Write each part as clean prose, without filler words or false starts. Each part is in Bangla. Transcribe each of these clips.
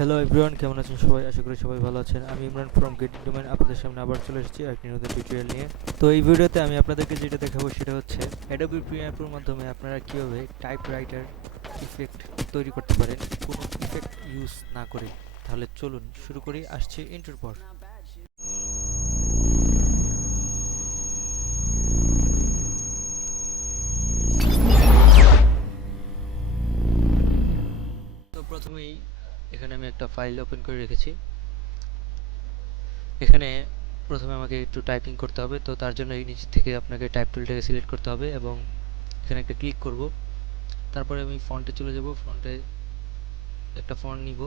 হ্যালো এভরিওয়ান, কেমন আছেন সবাই? আশা করি সবাই ভালো আছেন। আমি ইমরান ফ্রম গেটিং ডোমেন আপনাদের সামনে আবার চলে এসেছি একটি নতুন টিউটোরিয়াল নিয়ে। তো এই ভিডিওতে আমি আপনাদেরকে যেটা দেখাবো সেটা হচ্ছে অ্যাডোবি প্রিমিয়ার প্রোর মাধ্যমে আপনারা কীভাবে টাইপরাইটার ইফেক্ট তৈরি করতে পারেন কোনো ইফেক্ট ইউজ না করে। তাহলে চলুন শুরু করি, আসছে ইন্ট্রোর পর। তো প্রথমেই এখানে আমি একটা ফাইল ওপেন করে রেখেছি। এখানে প্রথমে আমাকে একটু টাইপিং করতে হবে, তো তার জন্য এই নিচ থেকে আপনাকে টাইপ টুলটাকে সিলেক্ট করতে হবে এবং এখানে একটা ক্লিক করব। তারপরে আমি ফন্টে চলে যাব, ফন্টে একটা ফন্ট নিব।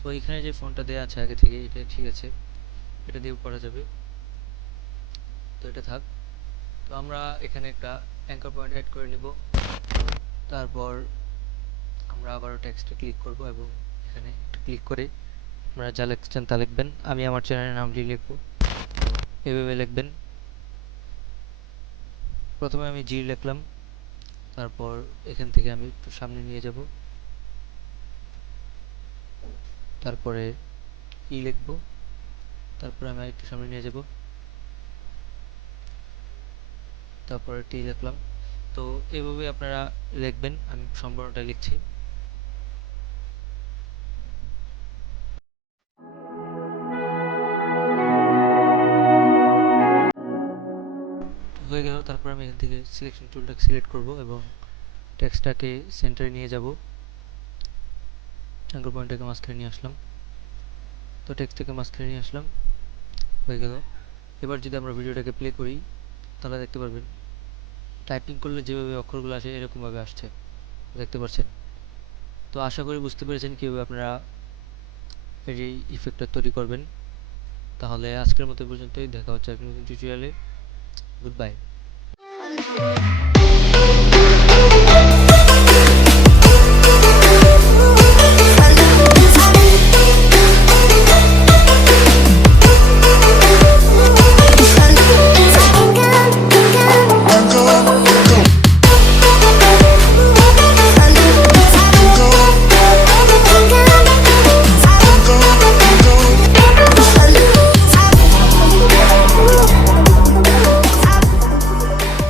তো এখানে যে ফন্টটা দেওয়া আছে আগে থেকে, এটা ঠিক আছে, এটা দিয়েও করা যাবে। তো এটা থাক। তো আমরা এখানে একটা অ্যাঙ্কার পয়েন্ট অ্যাড করে নিব। তারপর আমরা আবারও টেক্সটে ক্লিক করব এবং এখানে একটু ক্লিক করে আপনারা যা লিখছেন তা লিখবেন। আমি আমার চ্যানেলের নামটি লিখব, এভাবে লিখবেন। প্রথমে আমি জি লিখলাম, তারপর এখান থেকে আমি একটু সামনে নিয়ে যাব, তারপরে ই লিখব, তারপরে আমি একটু সামনে নিয়ে যাব, তারপরে টি লিখলাম। তো এভাবে আপনারা লিখবেন, আমি সম্পূর্ণটা লিখছি। হয়ে গেল। তারপর আমি এখান থেকে সিলেকশন টুলটাকে সিলেক্ট করব এবং টেক্সটটাকে সেন্টারে নিয়ে যাব, অ্যাঙ্কার পয়েন্টটাকে মাঝখানে নিয়ে আসলাম। তো টেক্সটটাকে মাঝখানে নিয়ে আসলাম, হয়ে গেল। এবার যদি আমরা ভিডিওটাকে প্লে করি তাহলে দেখতে পারবেন টাইপিং করলে যেভাবে অক্ষরগুলো আসে এরকমভাবে আসছে, দেখতে পাচ্ছেন। তো আশা করি বুঝতে পেরেছেন কীভাবে আপনারা এই ইফেক্টটা তৈরি করবেন। তাহলে আজকের মতো পর্যন্তই, দেখা হচ্ছে এক নতুন টিউটোরিয়ালে। Good bye.